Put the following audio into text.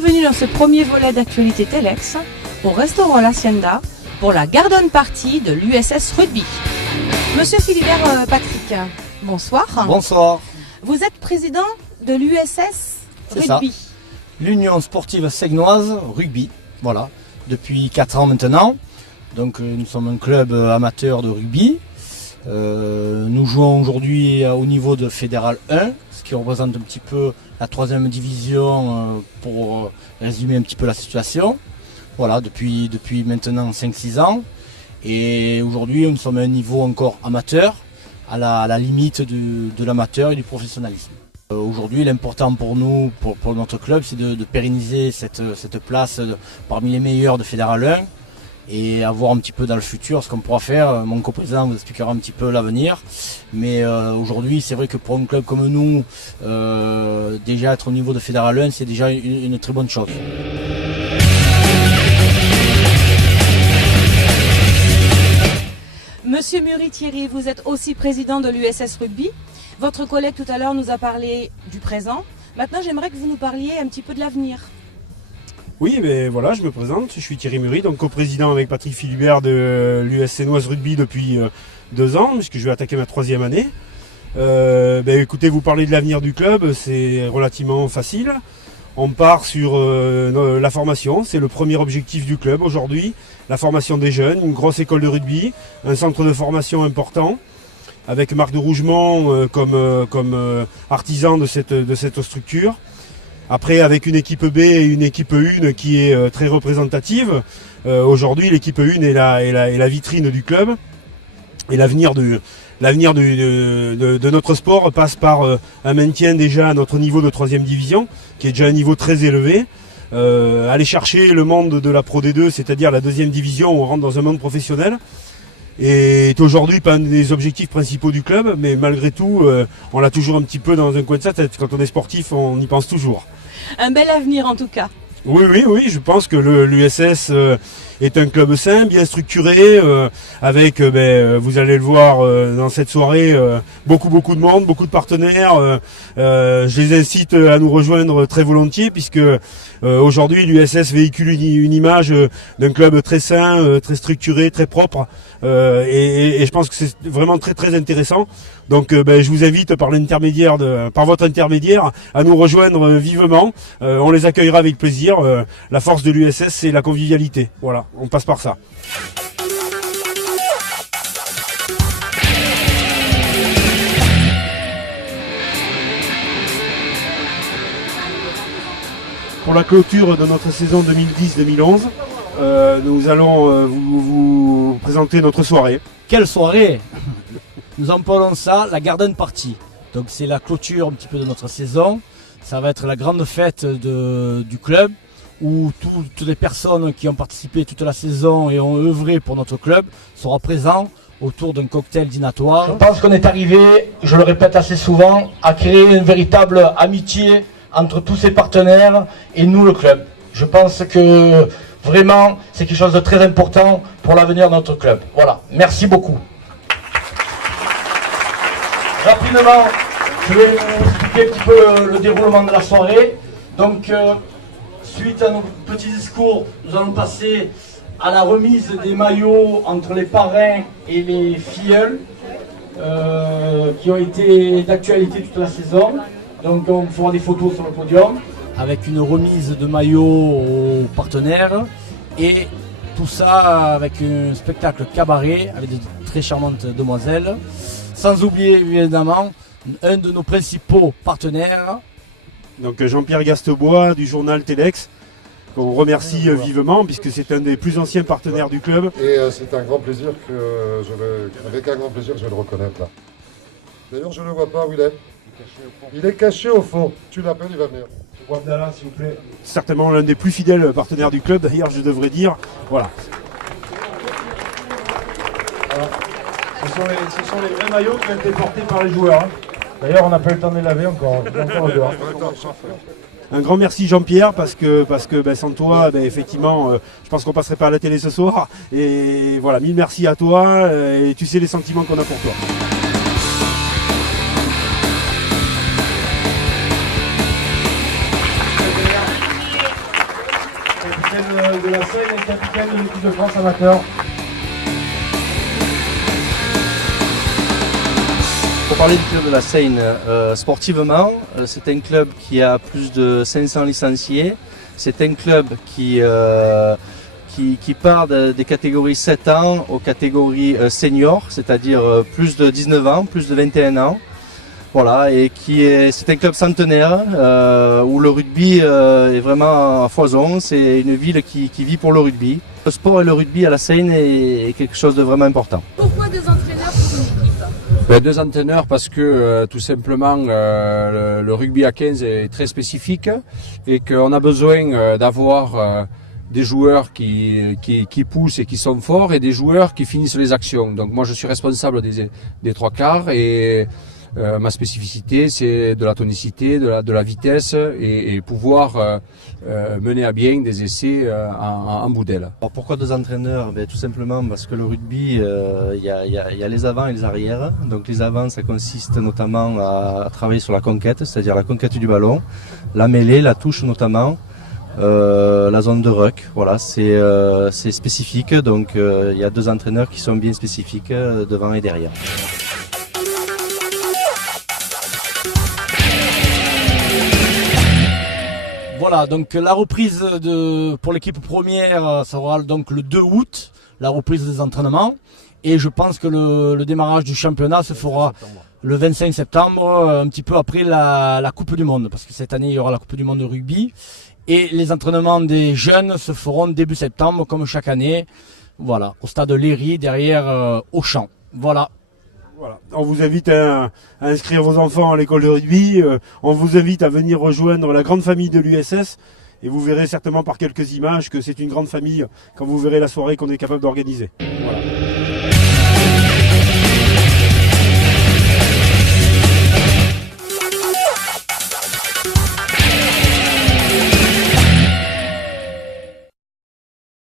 Bienvenue dans ce premier volet d'actualité Telex au restaurant L'Hacienda pour la garden party de l'USS Rugby. Monsieur Philibert Patrick, bonsoir. Bonsoir. Vous êtes président de l'USS Rugby. L'Union sportive segnoise rugby, voilà, depuis 4 ans maintenant. Donc nous sommes un club amateur de rugby. Nous jouons aujourd'hui au niveau de Fédéral 1, ce qui représente un petit peu la 3e division pour résumer un petit peu la situation. Voilà, depuis maintenant 5-6 ans. Et aujourd'hui nous sommes à un niveau encore amateur, à la limite de l'amateur et du professionnalisme. Aujourd'hui, l'important pour nous, pour notre club, c'est de pérenniser cette place parmi les meilleurs de Fédéral 1 et avoir un petit peu dans le futur ce qu'on pourra faire. Mon coprésident vous expliquera un petit peu l'avenir. Mais aujourd'hui, c'est vrai que pour un club comme nous, déjà être au niveau de Fédéral 1, c'est déjà une très bonne chose. Monsieur Muri-Thierry, vous êtes aussi président de l'USS Rugby. Votre collègue tout à l'heure nous a parlé du présent. Maintenant, j'aimerais que vous nous parliez un petit peu de l'avenir. Oui, mais voilà, je me présente. Je suis Thierry Muri, donc coprésident avec Patrick Philibert de l'US Segnoise Rugby depuis 2 ans, puisque je vais attaquer ma 3e année. Écoutez, vous parlez de l'avenir du club, c'est relativement facile. On part sur la formation, c'est le premier objectif du club aujourd'hui. La formation des jeunes, une grosse école de rugby, un centre de formation important, avec Marc de Rougemont comme artisan de cette structure. Après, avec une équipe B et une équipe 1 qui est très représentative. Aujourd'hui, l'équipe 1 est la vitrine du club. Et l'avenir de notre sport passe par un maintien déjà à notre niveau de 3e division, qui est déjà un niveau très élevé. Aller chercher le monde de la Pro D2, c'est-à-dire la 2e division, où on rentre dans un monde professionnel. Et est aujourd'hui pas un des objectifs principaux du club, mais malgré tout, on l'a toujours un petit peu dans un coin de sa tête. Quand on est sportif, on y pense toujours. Un bel avenir en tout cas. Oui, je pense que l'USS est un club sain, bien structuré, avec, vous allez le voir dans cette soirée, beaucoup de monde, beaucoup de partenaires. Je les incite à nous rejoindre très volontiers, puisque aujourd'hui l'USS véhicule une image d'un club très sain, très structuré, très propre, et je pense que c'est vraiment très intéressant. Donc je vous invite par votre intermédiaire à nous rejoindre vivement. On les accueillera avec plaisir. La force de l'USS, c'est la convivialité. Voilà, on passe par ça. Pour la clôture de notre saison 2010-2011, nous allons vous présenter notre soirée. Quelle soirée! Nous appelons ça la garden party. Donc c'est la clôture un petit peu de notre saison. Ça va être la grande fête du club, où toutes les personnes qui ont participé toute la saison et ont œuvré pour notre club seront présents autour d'un cocktail dînatoire. Je pense qu'on est arrivé, je le répète assez souvent, à créer une véritable amitié entre tous ces partenaires et nous, le club. Je pense que vraiment c'est quelque chose de très important pour l'avenir de notre club. Voilà, merci beaucoup. Rapidement, je vais vous expliquer un petit peu le déroulement de la soirée. Donc, suite à nos petits discours, nous allons passer à la remise des maillots entre les parrains et les filleuls qui ont été d'actualité toute la saison. Donc, on fera des photos sur le podium. Avec une remise de maillots aux partenaires et tout ça avec un spectacle cabaret avec de très charmantes demoiselles. Sans oublier évidemment un de nos principaux partenaires. Donc Jean-Pierre Gastebois du journal Telex, qu'on remercie vivement puisque c'est un des plus anciens partenaires du club. Et c'est un grand plaisir avec un grand plaisir que je vais le reconnaître là. D'ailleurs je ne le vois pas où il est. Il est caché au fond. Tu l'appelles, il va venir. Abdallah, s'il vous plaît. Certainement l'un des plus fidèles partenaires du club, d'ailleurs je devrais dire. Voilà. Alors, ce sont les vrais maillots qui ont été portés par les joueurs. Hein. D'ailleurs, on n'a pas eu le temps de les laver encore dehors. Un grand merci Jean-Pierre parce que sans toi, effectivement, je pense qu'on passerait pas à la télé ce soir. Et voilà, mille merci à toi et tu sais les sentiments qu'on a pour toi. capitaine de l'équipe de France amateur. Pour parler du club de la Seine, sportivement, c'est un club qui a plus de 500 licenciés. C'est un club qui part des catégories 7 ans aux catégories seniors, c'est-à-dire plus de 19 ans, plus de 21 ans. Voilà, et c'est un club centenaire où le rugby est vraiment à foison. C'est une ville qui vit pour le rugby. Le sport et le rugby à la Seine est quelque chose de vraiment important. Pourquoi des entraîneurs pour une équipe? Deux entraîneurs parce que tout simplement le rugby à 15 est très spécifique et qu'on a besoin d'avoir des joueurs qui poussent et qui sont forts et des joueurs qui finissent les actions. Donc moi je suis responsable des trois quarts et ma spécificité c'est de la tonicité, de la vitesse et pouvoir mener à bien des essais en bout d'aile. Alors pourquoi deux entraîneurs? Tout simplement parce que le rugby, il y a les avants et les arrières. Donc les avants, ça consiste notamment à travailler sur la conquête, c'est-à-dire la conquête du ballon, la mêlée, la touche notamment, la zone de ruck. Voilà, c'est spécifique. Donc il y a deux entraîneurs qui sont bien spécifiques devant et derrière. Voilà, donc la reprise pour l'équipe première, ça sera donc le 2 août, la reprise des entraînements. Et je pense que le démarrage du championnat se fera le 25 septembre, un petit peu après la Coupe du Monde. Parce que cette année, il y aura la Coupe du Monde de rugby. Et les entraînements des jeunes se feront début septembre, comme chaque année. Voilà, au stade Léry, derrière Auchan. Voilà. Voilà. On vous invite à inscrire vos enfants à l'école de rugby. On vous invite à venir rejoindre la grande famille de l'USS. Et vous verrez certainement par quelques images que c'est une grande famille quand vous verrez la soirée qu'on est capable d'organiser. Voilà.